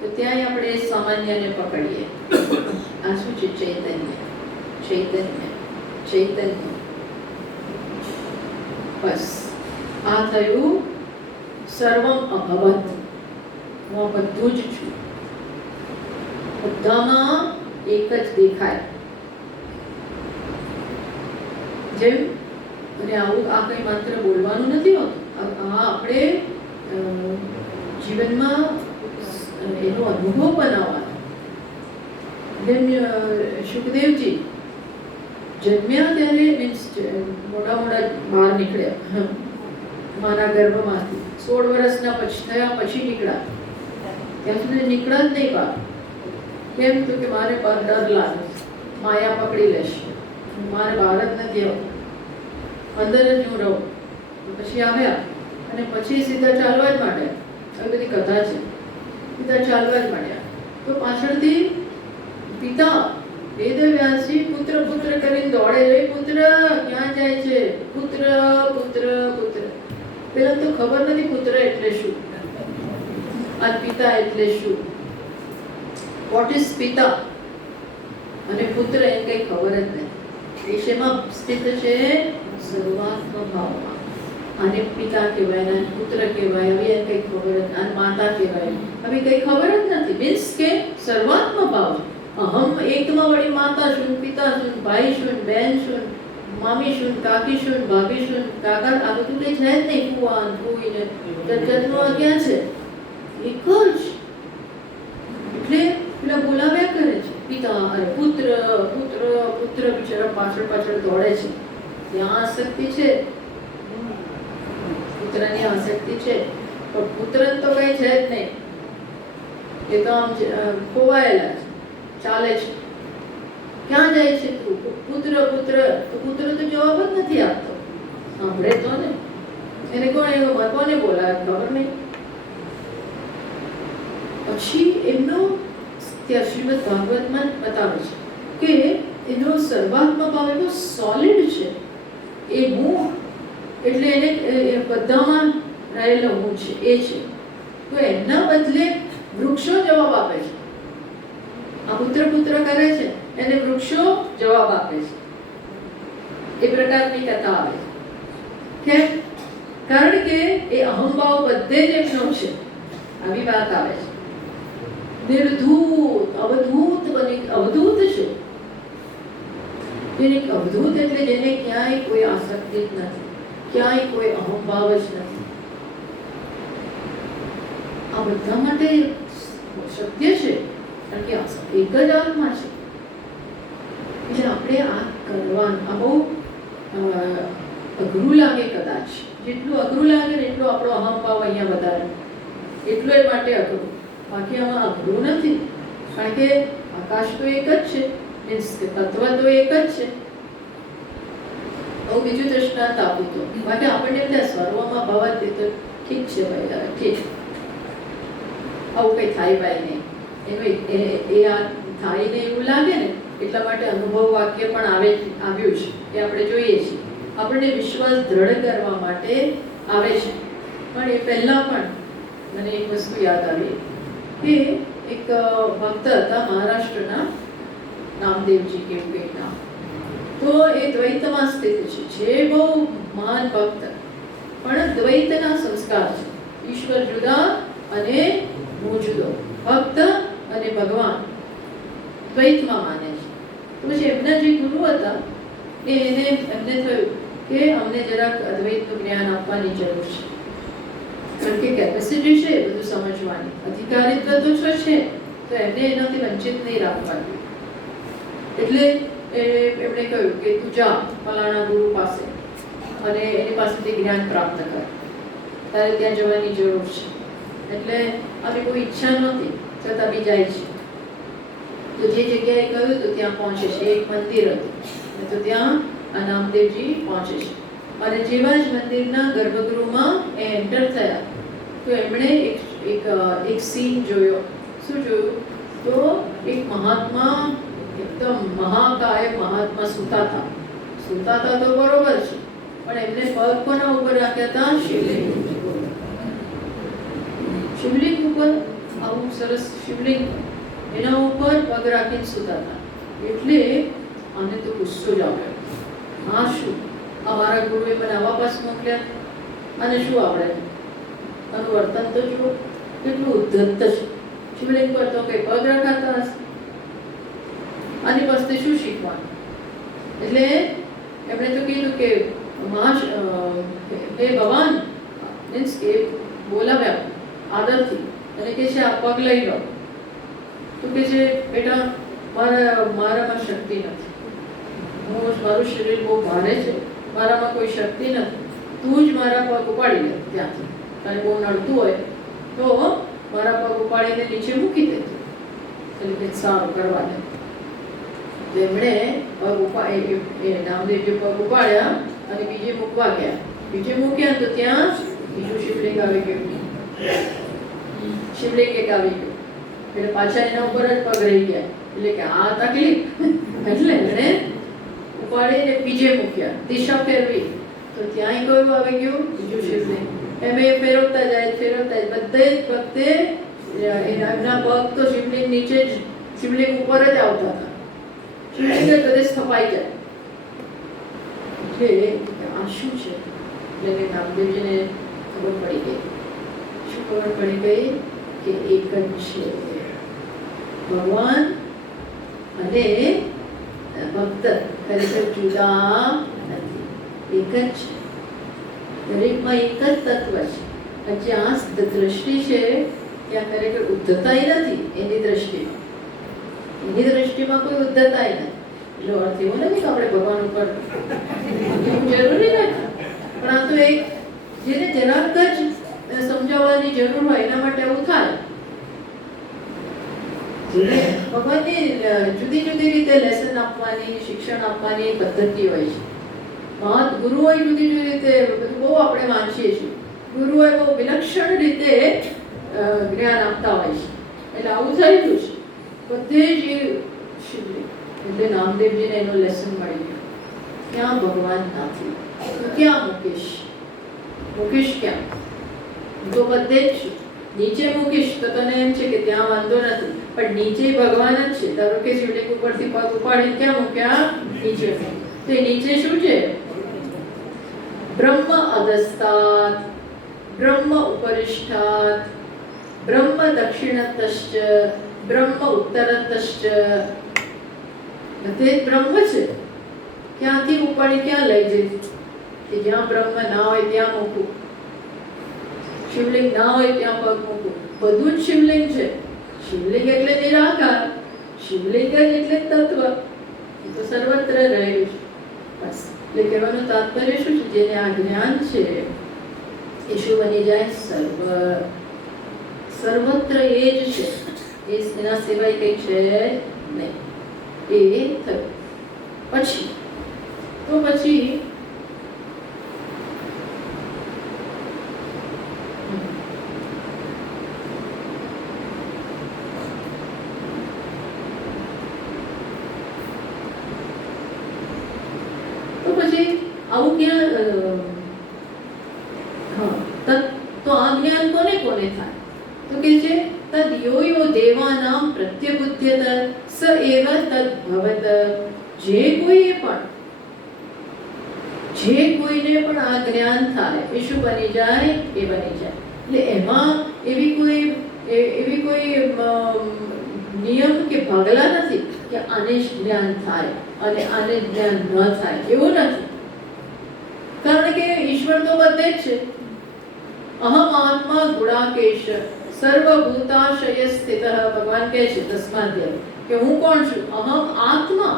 તો ત્યાંય આપણે સામાન્યને પકડીએ. આ શું છે? ચૈતન્ય, ચૈતન્ય, ચૈતન્ય. બસ આ થયું સર્વમ અભવત. હું બધું જ છું, બધામાં એક જ દેખાય. જેમ અને આવું આ કંઈ માત્ર બોલવાનું નથી હોતું. આ આપણે જીવનમાં એનો અનુભવ બનાવવાનો. જેમ સુખદેવજી જન્મ્યા ત્યારે મીન્સ મોટા બહાર નીકળ્યા માના ગર્ભમાંથી. 16 વર્ષના થયા પછી નીકળ્યા. ત્યાં સુધી નીકળ્યા જ નહીં બહાર. કેમ? તો કે મારે ડર લાગે, માયા પકડી લેશે, મારે બહાર જ નથી આવતું, અંદર જ હું રહું. પછી આવ્યા અને પછી સીધા ચાલવા જ માંડ્યા. આવી બધી કથા છે. સીધા ચાલવા જ માંડ્યા. તો પાછળથી પિતા વેદવ્યાસજી પુત્ર પુત્ર કરીને દોડે છે. પુત્ર ક્યાં જાય છે? પુત્ર પુત્ર પુત્ર. પેલા તો ખબર નથી પુત્ર એટલે શું અને પિતા એટલે શું. વોટ ઇઝ પિતા અને પુત્ર એ કઈ ખબર જ નથી. એ શેમાં સ્થિત છે? સર્વાત્મ ભાવમાં. આને પિતા કહેવાય, આને પુત્ર કહેવાય, હવે એને કઈ ખબર જ, આને માતા કહેવાય, હવે કઈ ખબર જ નથી. મીન્સ કે સર્વાત્મ ભાવ. અહમ એકમાં વળી માતા શું, પિતા શું, ભાઈ શું, બહેન શું, મામી શું, કાકી શું, ભાભી શું, કાકા, આ બધું કઈ છે જ નહીં. ફુવાન ફૂઈને જન્મનો આ ક્યાં છે? એક જ. એટલે પેલા બોલાવ્યા કરે છે પિતા અને પુત્ર પુત્ર પુત્ર. બિચારા પાછળ પાછળ દોડે છે. ત્યાં આસક્તિ છે, પુત્રની આસક્તિ છે, પણ પુત્ર તો કઈ છે જ નહીં. એ તો આમ ખોવાયેલા છે, ચાલે છે. ક્યાં જાય છે તું? પુત્ર પુત્ર. તો પુત્ર તો જવાબ જ નથી આપતો. સાંભળે તો ને એને કોને બોલાવે ખબર નહીં. પછી એમનો ત્યાં શ્રીમદ ભાગવતમાં બતાવે છે કે એનો સર્વાત્મ ભાવ એવો સોલિડ છે. એ હું એટલે એને બધામાં રહેલો હું છે એ છે. તો એમના બદલે વૃક્ષો જવાબ આપે છે. આ પુત્ર પુત્ર કરે છે એને વૃક્ષો જવાબ આપે છે. એ પ્રકારની કથા આવે છે. કારણ કે એ અહંભાવ બધે જ એમનો છે. આવી વાત આવે છે. નિર્ધૂત અવધૂત બની અવધૂત છે. જેને અવધૂત એટલે જેને ક્યાંય કોઈ આસક્તિ જ નથી, ક્યાંય કોઈ અહંભાવ જ નથી. આ બધા માટે સત્ય છે કારણ કે એક જ આત્મા છે. એટલે આપણે આ કરવાનું આ બહુ અઘરું લાગે કદાચ. જેટલું અઘરું લાગે ને એટલું આપણો અહંભાવ અહીંયા વધારે, એટલું એ માટે અઘરું. બાકી આમાં અઘરું નથી. કારણ કે આકાશ તો એક જ છે, મીન્સ કે તત્વ તો એક જ છે. હું બીજું દ્રષ્ટાંત આપું તો બાકી આપણને ત્યાં સર્વમાં ભવાતી તો ઠીક છે ભાઈ, ઠીક આવું કંઈ થાય ભાઈ નહીં. એનું એ આ થાય ને એવું લાગે ને એટલા માટે અનુભવ વાક્ય પણ આવ્યું છે એ આપણે જોઈએ છીએ. આપણને વિશ્વાસ દ્રઢ કરવા માટે આવે છે. પણ એ પહેલાં પણ મને એક વસ્તુ યાદ આવી કે એક ભક્ત હતા મહારાષ્ટ્રના, નામદેવજી કેવું કંઈક નામ. તો એ દ્વૈતમાં સ્થિત છે. જે બહુ મહાન ભક્ત, પણ દ્વૈતના સંસ્કાર છે. ઈશ્વર જુદા અને હું જુદો, ભક્ત અને ભગવાન દ્વૈતમાં માને છે. તો પછી એમના જે ગુરુ હતા એમને થયું કે અમને જરાક અદ્વૈતનું જ્ઞાન આપવાની જરૂર છે. કારણ કે કેપેસિટી છે બધું સમજવાની, અધિકારીત્વ તો છે, તો એમને એનાથી વંચિત નહીં રાખવાનું. એટલે એમણે કહ્યું કે તું જા ફલાણા ગુરુ પાસે અને એની પાસેથી જ્ઞાન પ્રાપ્ત કર, તારે ત્યાં જવાની જરૂર છે. એટલે આવી કોઈ ઈચ્છા નહોતી છતાં બી જાય છે. તો જે જગ્યાએ કહ્યું તો ત્યાં પહોંચે છે. એક મંદિર હતું તો ત્યાં આ નામદેવજી પહોંચે છે. અને જેવા જ મંદિરના ગર્ભગૃહમાં એ એન્ટર થયા તો એમણે એક સીન જોયો. શું જોયું? તો એક મહાત્મા, એકદમ મહાકાય મહાત્મા સૂતા હતા તો બરોબર છે, પણ એમને પગ કોના ઉપર રાખ્યા હતા? શિવલિંગ ઉપર. આવું સરસ શિવલિંગ, એના ઉપર પગ રાખીને સૂતા હતા. એટલે આને તો ગુસ્સો જ આવ્યો. હા શું, અમારા ગુરુએ મને આવા પાસ મોકલ્યા અને શું આપણે આનું વર્તન તો જુઓ કેટલું ઉદ્ધત છે. શિવલિંગ પર તો કઈ પગ રખાતા હશે, આની પાસે શું શીખવાનું? એટલે એમણે તો કીધું કે હે ભગવાન, મીન્સ કે બોલાવ્યા આદરથી અને કે છે આ પગ લઈ લો. તો કે છે બેટા મારામાં શક્તિ નથી, મારું શરીર બહુ ભારે છે, મારામાં કોઈ શક્તિ નથી, તું જ મારા પગ ઉપાડી લે ત્યાંથી. અને બહુ નડતું હોય તો મારા પગ ઉપાડીને નીચે મૂકી દેતો. એટલે કે સારું કરવા દે. એમણે નામદેવજી પગ ઉપાડ્યા અને બીજે મૂકવા ગયા. બીજે મૂક્યા તો ત્યાં બીજું શિવલિંગ આવી ગયું. શિવલિંગ એક આવી ગયું. એટલે પાછા એના ઉપર જ પગ રહી ગયા. એટલે કે આ તકલીફ એટલે એને ઉપાડીને બીજે મૂક્યા, દિશા ફેરવી તો ત્યાંય કયું આવી ગયું? બીજું શિવલિંગ. એમ એ ફેરવતા જાય બધે જ વખતે એના પગ તો શિવલિંગ નીચે જ, શિવલિંગ ઉપર જ આવતા હતા. શિવલિંગ જ બધે સ્થપાઈ જાય. એટલે આ શું છે? એટલે નામદેવજીને ખબર પડી ગઈ. શું ખબર પડી ગઈ? કે એક જ છે ભગવાન અને ભક્ત, ખરેખર જુદા નથી, એક જ છે. દરેકમાં એક જ તત્વ છે. જ્યાં દ્રષ્ટિ છે ત્યાં ખરેખર ઉદ્ધતાઈ નથી. એની દ્રષ્ટિમાં કોઈ ઉદ્ધતાઈ નથી. એટલે અર્થ એવો નથી કે આપણે ભગવાન ઉપર જરૂરી નથી, પણ આ તો એક જેને જરાક જ સમજાવવાની જરૂર હોય એના માટે એવું થાય. ભગવાનની જુદી જુદી રીતે લેસન આપવાની, શિક્ષણ આપવાની પદ્ધતિ હોય છે. ગુરુઓ જુદી જુદી રીતે, બહુ આપણે વાંચીએ છીએ, ગુરુઓ બહુ વિલક્ષણ રીતે જ્ઞાન આપતા હોય છે. એટલે આવું થયેલું છે બધે જ. એટલે નામદેવજીને એનો લેસન મળી ગયો. ક્યાં ભગવાન નથી તો ક્યાં મુકેશ? મુકેશ ક્યાં? તો બધે જ છે. નીચે મૂકીશ તો તને એમ છે કે ત્યાં વાંધો નથી, પણ નીચે ભગવાન જ છે. ધારો કે શિવલિંગ ઉપરથી પગ ઉપાડીને ક્યાં મૂક્યા? નીચે. તો એ નીચે શું છે? બ્રહ્મ અધસ્તાત, બ્રહ્મ ઉપરિષ્ઠાત, બ્રહ્મ દક્ષિણતશ્ચ, બ્રહ્મ ઉત્તરતશ્ચ. બધે બ્રહ્મ છે. ક્યાંથી ઉપાડી ક્યાં લઈ જઈ? કે જ્યાં બ્રહ્મ ના હોય ત્યાં મૂકવું, શિવલિંગ ના હોય ત્યાં પગ મૂકવું. બધું જ શિવલિંગ છે. શિવલિંગ એટલે નિરાકાર, શિવલિંગ જ એટલે તત્વ. એ તો સર્વત્ર રહેલું છે. બસ. એટલે કહેવાનું તાત્પર્ય શું છે? જેને આ જ્ઞાન છે એ શું બની જાય? સર્વત્ર એ જ છે. એના સિવાય કંઈ છે નહીં. એ થયું. પછી આવું ક્યાં? તો આ જ્ઞાન કોને કોને થાય? તો કે છે તદ યો યો દેવાનામ પ્રત્યબુદ્ધ્યત સ એવ તદ ભવત. જે કોઈને પણ આ જ્ઞાન થાય એ શું બની જાય? એ બની જાય. એટલે એમાં એવી કોઈ નિયમ કે ભાગલા નથી કે આને જ જ્ઞાન થાય અને આને જ્ઞાન ન થાય, એવું નથી. કારણ કે ઈશ્વર તો બધે જ છે. અહમ આત્મા ગુણાકેશ સર્વભૂતાશય સ્થિત. ભગવાન કહે છે તસ્માદ્ય કે હું કોણ છું? અહમ આત્મા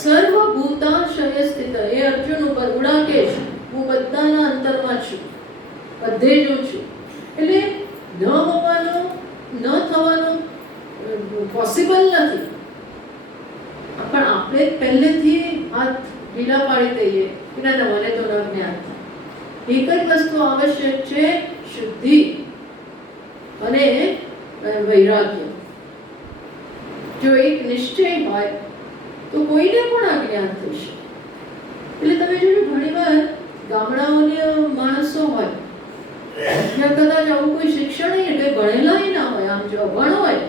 સર્વભૂતાશય સ્થિત. એ અર્જુન ઉપર ગુણાકેશ, હું બધાના અંતરમાં છું, બધે જ છું. એટલે ન હોવાનું, ન થવાનું પોસિબલ નથી. પણ આપણે પહેલેથી હાથ ઢીલા પાડી દઈએ કે ના મને તો ન જ્ઞાન થાય. એક જ વસ્તુ આવશ્યક છે, શુદ્ધિ અને વૈરાગ્ય. જો એક નિશ્ચય હોય તો કોઈને પણ આ જ્ઞાન થશે. એટલે તમે જોજો ઘણીવાર ગામડાઓના માણસો હોય ત્યાં કદાચ આવું કોઈ શિક્ષણ એટલે ભણેલા ના હોય, આમ જો અભણ હોય,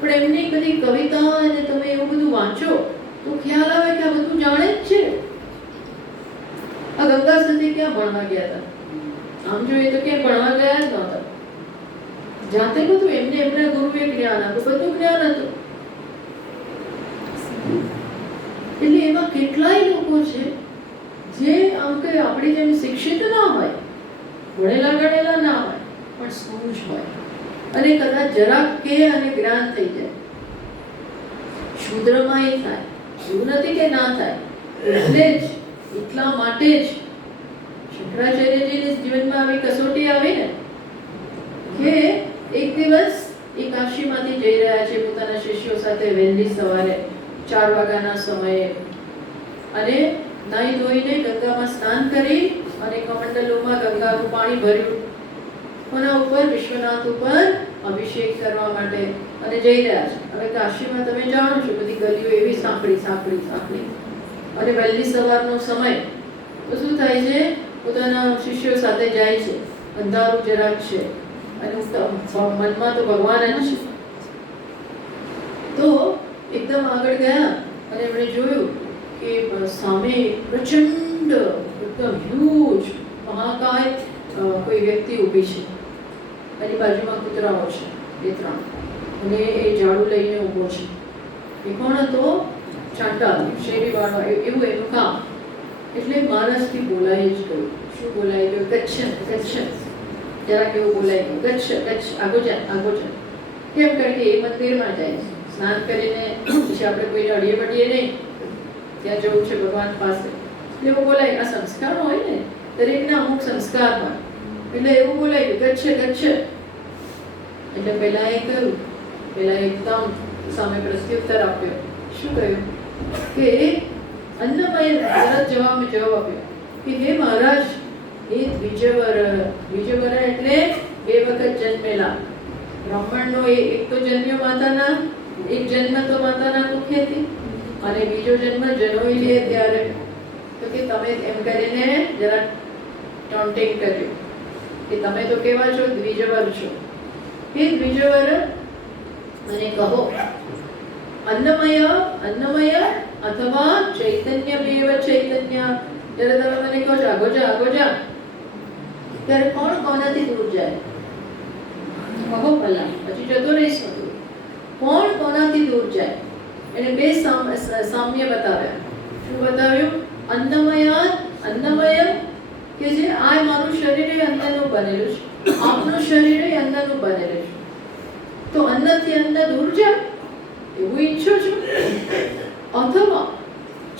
પણ એમની બધી કવિતા અને તમે એવું બધું વાંચો તો ખ્યાલ આવે કે આ બધું જાણે જ છે. આ ગંગા સતી ક્યાં ભણવા ગયા હતા? આમ જોઈએ તો ક્યાં ભણવા ગયા જ નહોતા. જાતે બધું એમના ગુરુએ જ્ઞાન આપ્યું, બધું જ્ઞાન હતું. એટલે એવા કેટલાય લોકો છે જે આમ કે આપણી જેમ શિક્ષિત ના હોય, ભણેલા ગણેલા ના હોય, પણ સૂઝ હોય અને કદાચ જરાક કે અને જ્ઞાન થઈ જાય. શુદ્રમાં એ થાય, એવું નથી કે ના થાય. એટલે જ એટલા માટે જ શંકરાચાર્યજીના જીવનમાં આવી કસોટી આવી ને કે એક દિવસ એ કાશીમાંથી જઈ રહ્યા છે પોતાના શિષ્યો સાથે વહેલી સવારે 4 વાગ્યાના સમયે, અને નાહી ધોઈને ગંગામાં સ્નાન કરી અને કમંડલોમાં ગંગાનું પાણી ભર્યું. કોના ઉપર? વિશ્વનાથ ઉપર અભિષેક કરવા માટે અને જઈ રહ્યા છે. હવે કાશીમાં તમે જાણો છો બધી ગલીઓ એવી સાંકળી અને વહેલી સવારનો સમય તો શું થાય છે, પોતાના શિષ્યો સાથે જાય છે, અંધારું જરાક છે અને મનમાં તો ભગવાન જ છે. તો એકદમ આગળ ગયા અને એમણે જોયું કે સામે પ્રચંડ એકદમ હ્યુજ મહાકાય કોઈ વ્યક્તિ ઊભી છે. એની બાજુમાં કૂતરાઓ છે 2-3 અને એ ઝાડુ લઈને ઊભો છે. એ કોણ હતો? ચાંડાલ, શેરીવાળો, એવું એનું કામ. એટલે મહારાજથી બોલાઈ જ ગયું. શું બોલાઈ ગયું? ગચ્છ. જરાક એવું બોલાઈ ગયું, ગચ્છ, આગો જા. કેમ? કારણ કે એ મંદિરમાં જાય છે, સ્નાન કરીને પછી આપણે કોઈ અડીએ પડીએ નહીં, ત્યાં જવું છે ભગવાન પાસે. એટલે એવું બોલાય. આ સંસ્કાર હોય ને, દરેકના અમુક સંસ્કાર હોય. એટલે એવું બોલાય ગચ્છ. એટલે પહેલા એ કહ્યું, પહેલા એકદમ સામે પ્રત્યુત્તર આપ્યો. શું કહ્યું? કે અન્નમય જવાબ આપ્યો કે હે મહારાજ, એ દ્વિજવર એટલે 2 વખત જન્મેલા બ્રાહ્મણનો એક તો જન્મ્યો માતાના, એક જન્મ તો માતાના કુખેથી અને બીજો જન્મ જનોઈ લે ત્યારે. તો કે તમે એમ કરીને જરા ટોન્ટિંગ કર્યું કે તમે તો કેવા છો? દ્વિજવર છો. હે દ્વિજવર, મને કહો, અન્નમય અથવા ચૈતન્યમેવ ચૈતન્ય, જ્યારે તમે મને કહો છો આગો જા, ત્યારે કોણ કોનાથી દૂર જાય? કહો પહેલા, પછી જતો રહીશ. કોણ કોનાથી દૂર જાય? એને 2 સામ્ય બતાવ્યા. શું બતાવ્યું? અન્નમય કે જે આ મારું શરીર એ અન્નનું બનેલું છે, આપનું શરીર એ અન્નનું બનેલું છે. તો અન્નથી અન્ન દૂર જાય એવું ઈચ્છો છો? અથવા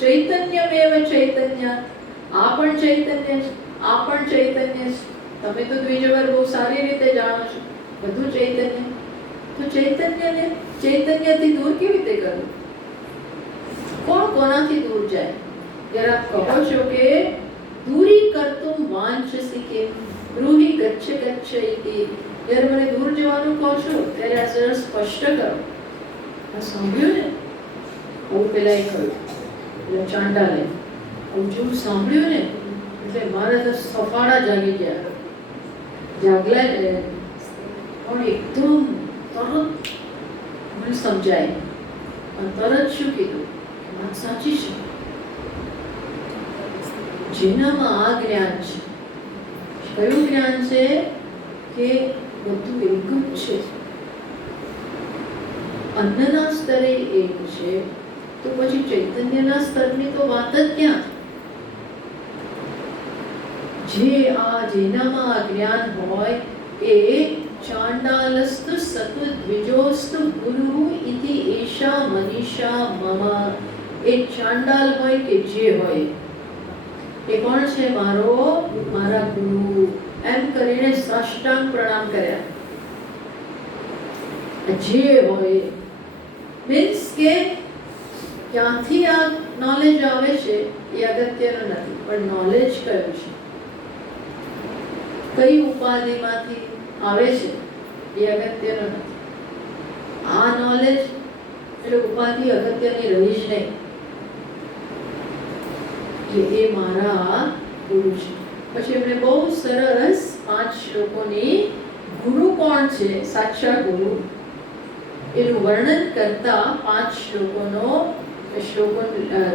ચૈતન્યમેવ ચૈતન્ય, આ પણ ચૈતન્ય છે, આ પણ ચૈતન્ય છે. તમે તો દ્વિજવર બહુ સારી રીતે જાણો છો, બધું ચૈતન્ય. તો ચૈતન્યથી દૂર કેવી રીતે કરવું? કોણ કોનાથી દૂર જાય? જરા કહો છો કે દૂરી કરતું વાંચસી કે બ્રૂહિ ગચ્છ ઇતિ. જ્યારે મને દૂર જવાનું કહો છો ત્યારે આ જરા સ્પષ્ટ કરો. આ સાંભળ્યું ને? આવું પેલા એ કહ્યું. એટલે ચાંડાલે આવું જેવું સાંભળ્યું ને એટલે મારા તો સફાળા જાગી ગયા. જાગલા પણ એકદમ તરત મને સમજાય. અને તરત શું કીધું? વાત સાચી છે. જેનામાં આ જ્ઞાન છે, કયું જ્ઞાન છે? કે બધું એક જ છે, અન્નના સ્તરે એક છે, તો પછી ચૈતન્યના સ્તરની તો વાત જ ક્યાં? જેનામાં આ જ્ઞાન હોય એ ચાંડાલસ્તુ સતુ દ્વિજોસ્તુ ગુરુ ઇતિ એષા મનીષા મમ. એ ચાંડાલ હોય કે જે હોય એ કોણ છે? મારા ગુરુ. એમ કરીને સાષ્ટાંગ પ્રણામ કર્યા. જે હોય મીન્સ કે ક્યાંથી આ નોલેજ આવે છે એ અગત્યનું નથી, પણ નોલેજ કયું છે, કઈ ઉપાધિમાંથી આવે છે એ અગત્યનું નથી. આ નોલેજ એટલે ઉપાધિ અગત્યની રહી જ નહીં, કે એ મારા ગુરુ છે. પછી એમણે બહુ સરસ 5 શ્લોકોની ગુરુ કોણ છે, સાક્ષાત ગુરુ, એનું વર્ણન કરતા 5 શ્લોકો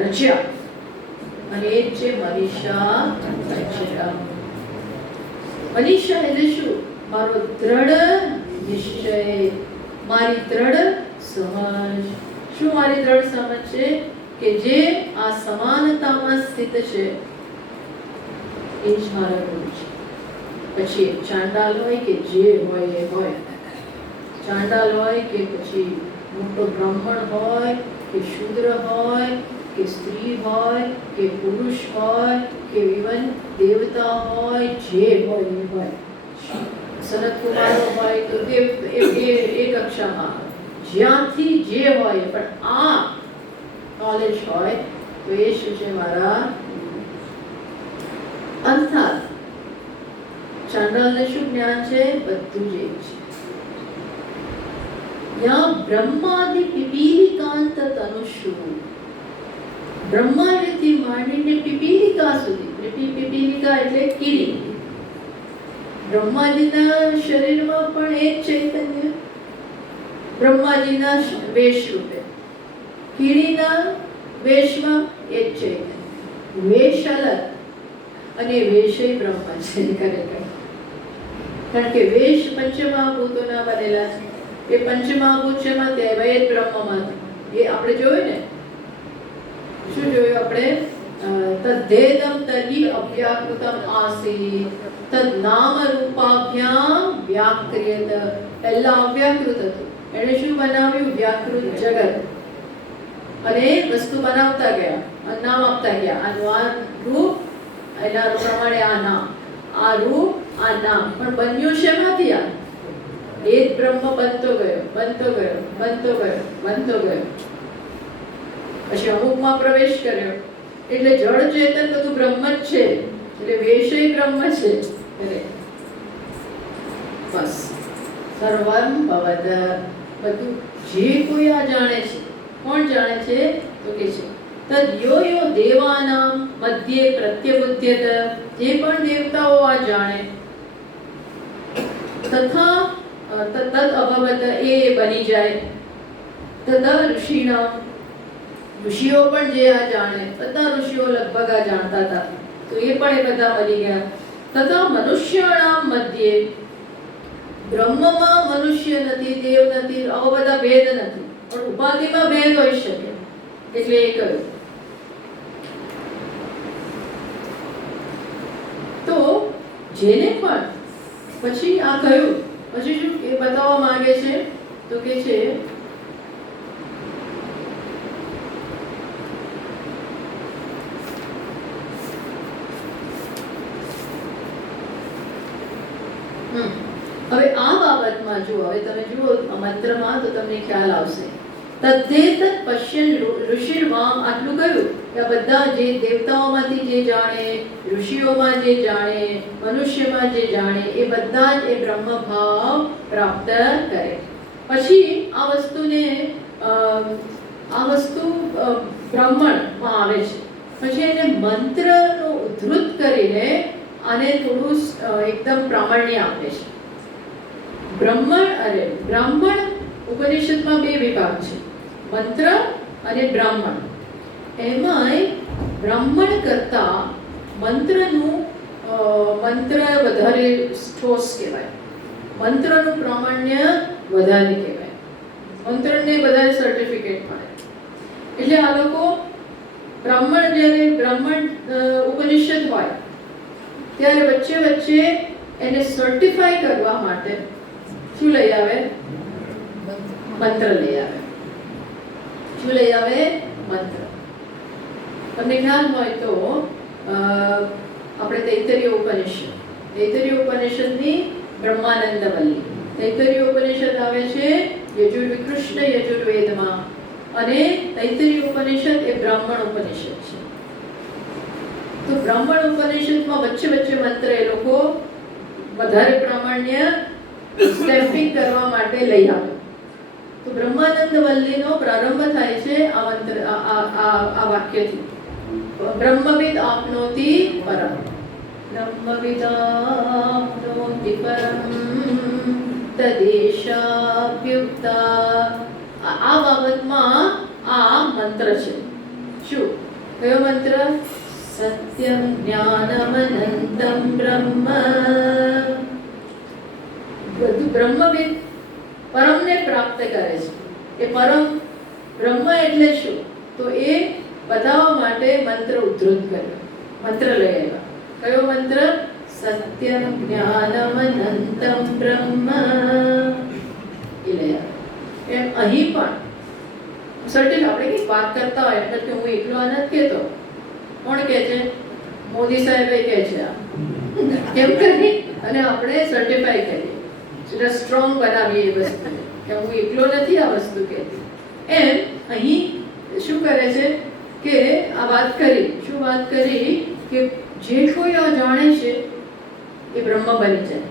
રચ્યા. અને એ છે મનીષા. મનીષા એટલે શું? મારો દ્રઢ નિશ્ચય, મારી દ્રઢ સમજ. શું મારી દ્રઢ સમજ છે? કે જે આ સમાનતામાં સ્થિત છે એ જ મારા ગુરુ છે. પછી ચાંડાલ હોય કે જે હોય એ હોય, ચાંડાલ હોય કે પછી મોટો બ્રાહ્મણ હોય કે શૂદ્ર હોય કે સ્ત્રી હોય કે પુરુષ હોય કે ઇવન દેવતા હોય, જે હોય એ હોય. સનત કુમારો હોય તો દેવ એ કક્ષામાં, જ્યાંથી જે હોય, પણ આ નોલેજ હોય તો એ શું છે? મારા. અર્થાત ચાંડાલને શું જ્ઞાન છે? બધું જ એક છે. યા બ્રહ્માદિ પિપીલિકાંત તનુષુ, બ્રહ્માથી માંડીને પિપીલિકા સુધી, પિપીલિકા એટલે કીડી, બ્રહ્માજીના શરીરમાં પણ એ જ ચૈતન્ય, બ્રહ્માજીના વેશ રૂપે, કીડીના વેશમાં એ જ ચૈતન્ય. વેશ અલગ અને વેશે બ્રહ્મ છે ખરેખર. કારણ કે વેશ પંચમહાભૂતોના બનેલા છે. એ પંચમહાભૂત છે માં કહેવાય જ બ્રહ્મમાં. એ આપણે જોયું ને, શું જોયું આપણે? તદ્ધેદમ તર્હિ અવ્યાકૃતમ આસીત તદ નામ રૂપાભ્યામ વ્યાક્રિયત. પહેલા અવ્યાકૃત હતું, એણે શું બનાવ્યું? વ્યાકૃત જગત. અને વસ્તુ બનાવતા ગયા, નામ આપતા ગયા. આનું આ રૂપ, એના પ્રમાણે આ નામ, આ રૂપ, આ નામ. પણ બન્યું શેમાંથી? આ એ જ બ્રહ્મ બનતો ગયો, બનતો ગયો, બનતો ગયો, બનતો ગયો. પછી અમુકમાં પ્રવેશ કર્યો એટલે જળ ચેતન બધું બ્રહ્મ જ છે, એટલે વેશય બ્રહ્મ છે. બસ સર્વમ ભવદ. બધું જે કોઈ આ જાણે છે. કોણ જાણે છે? તો કે છે તદ યો યો દેવાનામ મધ્યે પ્રત્યબુદ્ધ્યત. જે પણ દેવતાઓ આ જાણે, તથા તદ અભવત, એ બની જાય. તથા ઋષિના, ઋષિઓ પણ જે આ જાણે, બધા ઋષિઓ લગભગ આ જાણતા હતા, તો એ પણ એ બધા બની ગયા. તથા મનુષ્યાણામ મધ્યે, બ્રહ્મમાં મનુષ્ય નથી, દેવ નથી, આવા બધા ભેદ નથી, પણ ઉપાધિમાં ભેદ હોઈ શકે, એટલે એ કહ્યું. તો જેને પણ પછી આ કહ્યું, પછી શું એ બતાવવા માંગે છે? તો કે છે હવે આ બાબતમાં જો, હવે તમે જુઓ મંત્રમાં તો તમને ખ્યાલ આવશે. તદ્ધેતત પશ્યન ઋષિર્વામ, આટલું કહ્યું કે આ બધા જે દેવતાઓમાંથી જે જાણે, ઋષિઓમાં જે જાણે, મનુષ્યમાં જે જાણે, એ બધા જ એ બ્રહ્મ ભાવ પ્રાપ્ત કરે. પછી આ વસ્તુને આ વસ્તુ બ્રાહ્મણમાં આવે છે. પછી એને મંત્રનો ઉદ્ધૃત કરીને આને થોડું એકદમ પ્રામાણ્ય આપે છે. બ્રાહ્મણ ઉપનિષદમાં બે વિભાગ છે, મંત્ર અને બ્રાહ્મણ. એમાંય બ્રાહ્મણ કરતા મંત્રનું મંત્ર વધારે ઠોસ કહેવાય, મંત્રનું પ્રામાણ્ય વધારે કહેવાય, મંત્રને વધારે સર્ટિફિકેટ મળે. એટલે આ લોકો બ્રાહ્મણ, જ્યારે બ્રાહ્મણ ઉપનિષદ હોય ત્યારે વચ્ચે વચ્ચે એને સર્ટિફાઈ કરવા માટે શું લઈ આવે? મંત્ર લઈ આવે. શું લઈ આવે? મંત્ર. તમને ખ્યાલ હોય તો આપણે તૈત્તરીય ઉપનિષદની બ્રહ્માનંદ વલ્લી, તૈત્તરીય ઉપનિષદ આવે છે કૃષ્ણ યજુર્વેદમાં, અને તૈત્તરીય ઉપનિષદ એ બ્રાહ્મણ ઉપનિષદ છે. તો બ્રાહ્મણ ઉપનિષદમાં વચ્ચે વચ્ચે મંત્ર એ લોકો વધારે પ્રામાણ્ય સ્ટેમ્પિંગ કરવા માટે લઈ આવે. તો બ્રહ્માનંદ વલ્લીનો પ્રારંભ થાય છે આ મંત્ર, આ વાક્યથી, બ્રહ્મવિદ આપનોતિ પરમ, બ્રહ્મવિદ આપનોતિ પરમ તદેશાભ્યુક્તા. આ બાબતમાં આ મંત્ર છે. શું કયો મંત્ર? સત્યમ જ્ઞાનમ અનંતમ બ્રહ્મ. બધું બ્રહ્મવિદ પરમને પ્રાપ્ત કરે છે. એ પરમ બ્રહ્મ એટલે શું? તો એ બતાવવા માટે મંત્ર ઉદ્ધૃત કર્યો, મંત્ર લઈ આવ્યા. કયો મંત્ર? સત્યમ જ્ઞાનમ અનંતમ બ્રહ્મ, એ લઈ આવ્યા. એમ અહીં પણ સર્ટિફિકેટ, આપણે કંઈક વાત કરતા હોય એટલે કે હું એકલો નથી કહેતો, કોણ કહે છે? મોદી સાહેબ કહે છે. કેમ કરી અને આપણે સર્ટિફાઈ કરીએ, એટલે સ્ટ્રોંગ બનાવીએ એ વસ્તુ કે હું એકલો નથી આ વસ્તુ કહેતી. એમ અહીં શું કરે છે કે આ વાત કરી, શું વાત કરી કે જે કોઈ આ જાણે છે એ બ્રહ્મ બની જાય.